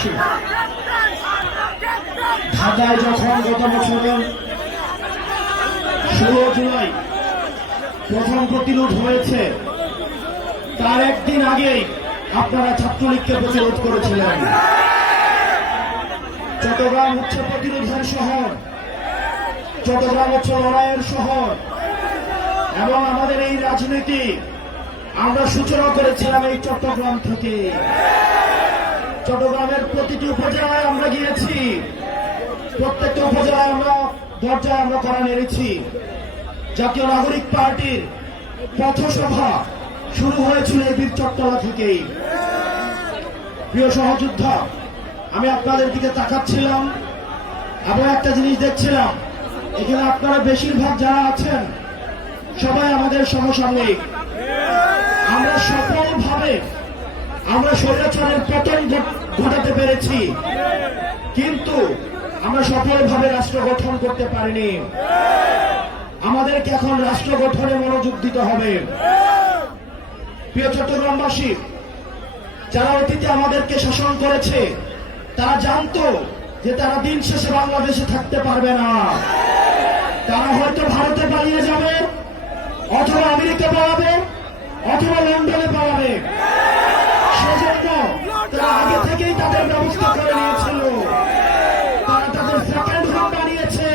চট্টগ্রামবাসী, ঢাকায় যখন গত বছরের 16 জুলাই প্রথম প্রতিরোধ হয়েছে, তার একদিন আগেই আপনারা ছাত্রলীগকে প্রতিরোধ করেছিলেন। চট্টগ্রাম হচ্ছে প্রতিরোধের শহর, চট্টগ্রাম হচ্ছে লড়াইয়ের শহর, এবং আমাদের এই রাজনীতি আমরা সূচনা করেছিলাম এই চট্টগ্রাম থেকে। চট্টগ্রামের প্রতিটি উপজেলায় আমরা গিয়েছি, প্রত্যেকটা উপজেলায় আমরা দরজায় আমরা কড়া নেড়েছি। জাতীয় নাগরিক পার্টির পথসভা শুরু হয়েছিল এই বীরচট্টলা থেকেই। প্রিয় সহযোদ্ধা, আমি আপনাদের দিকে তাকাচ্ছিলাম এবং একটা জিনিস দেখছিলাম, এখানে আপনারা বেশিরভাগ যারা আছেন সবাই আমাদের সমসাময়িক। আমরা সফলভাবে আমরা স্বৈরাচারের পতন ঘটাতে পেরেছি, কিন্তু আমরা সফলভাবে রাষ্ট্র গঠন করতে পারিনি। আমাদেরকে এখন রাষ্ট্র গঠনে মনোযোগ দিতে হবে। প্রিয় চট্টগ্রামবাসী, যারা অতীতে আমাদেরকে শাসন করেছে তারা জানতো যে তারা দিন শেষে বাংলাদেশে থাকতে পারবে না। তারা হয়তো ভারতে পালিয়ে যাবে, অথবা আমেরিকা পালাবে, অথবা লন্ডনে পালাবে। সেজন্য তারা আগে থেকেই তাদের ব্যবস্থা করে নিয়েছিল। তারা তাদের সেকেন্ড হোম বানিয়েছে,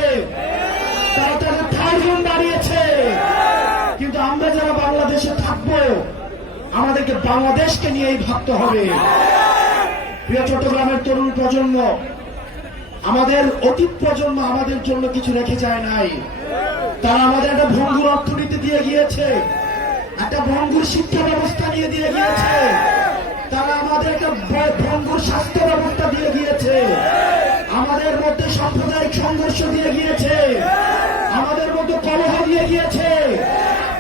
তারা তাদের থার্ড হোম বানিয়েছে। কিন্তু আমরা যারা বাংলাদেশে থাকবো, আমাদেরকে বাংলাদেশকে নিয়েই ভাবতে হবে। প্রিয় চট্টগ্রামের তরুণ প্রজন্ম, আমাদের অতীত প্রজন্ম আমাদের জন্য কিছু রেখে যায় নাই। তারা আমাদের একটা ভঙ্গুর অর্থনীতি দিয়ে গিয়েছে, একটা ভঙ্গুর শিক্ষা ব্যবস্থা নিয়ে দিয়ে গিয়েছে, তারা আমাদের একটা ভঙ্গুর স্বাস্থ্য ব্যবস্থা দিয়ে গিয়েছে, আমাদের মধ্যে সাম্প্রদায়িক সংঘর্ষ দিয়ে গিয়েছে, আমাদের মধ্যে কলহ দিয়ে গিয়েছে,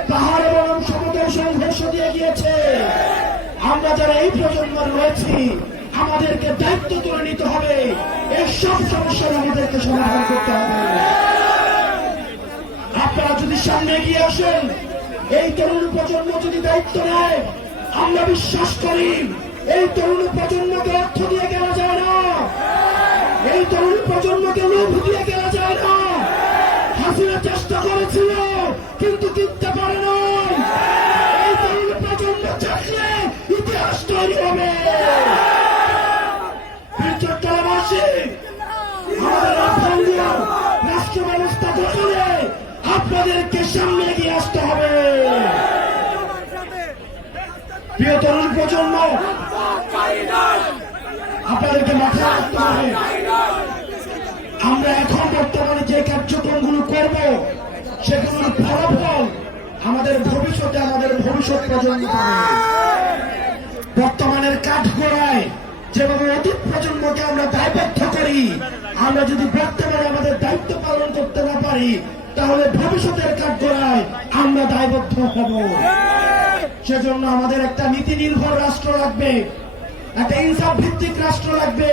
পাহাড় এবং সমতল সংঘর্ষ দিয়ে গিয়েছে। আমরা যারা এই প্রজন্মের রয়েছি, আমাদেরকে দায়িত্ব তুলে নিতে হবে। এই সব সমস্যার আমাদেরকে সমাধান করতে হবে। আপনারা যদি সামনে এগিয়ে আসেন, এই তরুণ প্রজন্ম যদি দায়িত্ব নেয়, আমরা বিশ্বাস করি এই তরুণ প্রজন্মকে অর্থ দিয়ে কেনা যায় না, এই তরুণ প্রজন্মকে লোভ দিয়ে কেনা যায় না। হাসিনা চেষ্টা করেছিল কিন্তু কিনতে পারে না। এই তরুণ প্রজন্ম চাইলে ইতিহাস তৈরি হবে। চট্টগ্রামবাসী, আমাদের রাষ্ট্র ব্যবস্থা গঠনে আপনাদেরকে সামনে এগিয়ে আসতে হবে। প্রিয় তরুণ প্রজন্ম, আপনাদেরকে মাথায় রাখতে হবে, আমরা এখন বর্তমানে যে কার্যক্রমগুলো করব সেগুলোর ফলাফল আমাদের ভবিষ্যতে আমাদের ভবিষ্যৎ প্রজন্ম পাবে। বর্তমানের কাঠগড়ায় যেভাবে অতীত প্রজন্মকে আমরা দায়বদ্ধ করি, আমরা যদি বর্তমানে আমাদের দায়িত্ব পালন করতে না পারি, তাহলে ভবিষ্যতের কাঠগড়ায় আমরা দায়বদ্ধ হব। সেজন্য আমাদের একটা নীতি নির্ভর রাষ্ট্র লাগবে, একটা ইনসাফ ভিত্তিক রাষ্ট্র লাগবে,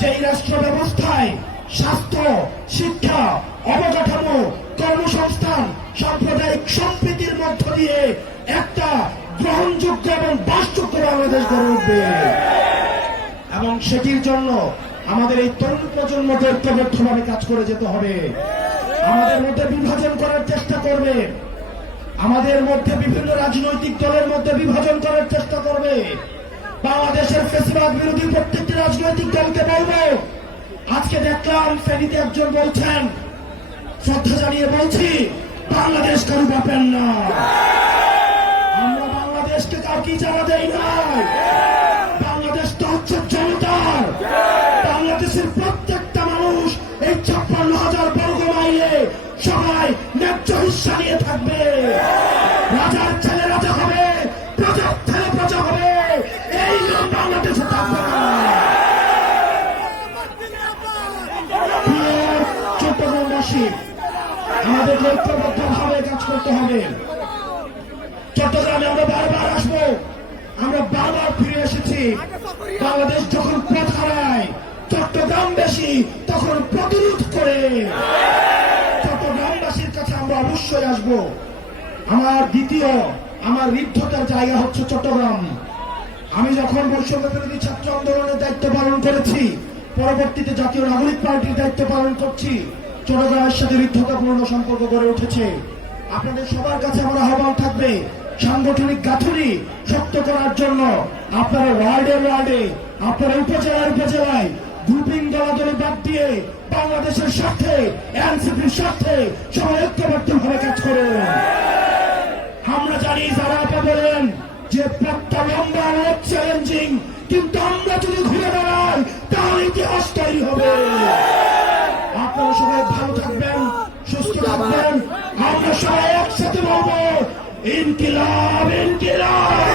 যেই রাষ্ট্র ব্যবস্থায় স্বাস্থ্য, শিক্ষা, অবকাঠামো, কর্মসংস্থান, সাম্প্রদায়িক সম্প্রীতির মধ্য দিয়ে একটা গ্রহণযোগ্য এবং বাসযোগ্য বাংলাদেশ গড়ে উঠবে। এবং সেটির জন্য আমাদের এই তরুণ প্রজন্মকে ঐক্যবদ্ধভাবে কাজ করে যেতে হবে। আমাদের মধ্যে বিভাজন করার চেষ্টা করবে, আমাদের মধ্যে বিভিন্ন রাজনৈতিক দলের মধ্যে বিভাজন করার চেষ্টা করবে। বাংলাদেশের ফ্যাসিবাদ বিরোধী প্রত্যেকটি রাজনৈতিক দলকে বলবো, আজকে দেখলাম ফেনীতে একজন বলছেন, শ্রদ্ধা জানিয়ে বলছি, বাংলাদেশ কারু ব্যাপার না। আমরা বাংলাদেশকে কাউকে জানা দেই নাই। বাংলাদেশ তো হচ্ছে জনতার। বাংলাদেশের প্রত্যেকটা মানুষ এই 56,000 বর্গ মাইলে সবাই ন্যায্য হিস্সা নিয়ে থাকবে। রাজার ছেলে রাজা হবে, প্রজার ছেলে প্রজা হবে, এই নিয়ম বাংলাদেশে থাকবে না। চট্টগ্রামবাসী, আমাদের ঐক্যবদ্ধভাবে কাজ করতে হবে। চট্টগ্রামে আমরা বারবার আসবো, আমরা বারবার ফিরে এসেছি। বাংলাদেশ যখন পথ হারায়, চট্টগ্রামবাসী তখন প্রতিরোধ করে। চট্টগ্রামবাসীর কাছে আমরা অবশ্যই আসবো। আমার দ্বিতীয়, আমার ঋদ্ধতার জায়গা হচ্ছে চট্টগ্রাম। আমি যখন বৈষম্য বিরোধী ছাত্র আন্দোলনের দায়িত্ব পালন করেছি, পরবর্তীতে জাতীয় নাগরিক পার্টির দায়িত্ব পালন করছি, চট্টগ্রামের সাথে হৃদ্যতাপূর্ণ সম্পর্ক গড়ে উঠেছে। আপনাদের সবার কাছে আমার আহ্বান থাকবে, সাংগঠনিক গাঁথুনি শক্ত করার জন্য আপনারা ওয়ার্ডে আপনারা উপজেলায় গ্রুপিং দলাদলি বাদ দিয়ে বাংলাদেশের স্বার্থে, এনসিপির স্বার্থে সবাই ঐক্যবদ্ধভাবে কাজ করুন। আমরা জানি যারা আপা বলেন যে পথটা লম্বা অনেক চ্যালেঞ্জিং, কিন্তু আমরা যদি ঘুরে দাঁড়াই তাহলে ইতিহাস তৈরি হবে। আপনারা সবাই ভালো থাকবেন, সুস্থ থাকবেন। আমরা সবাই একসাথে বলবো ইনকিলাব ইনকিলাব।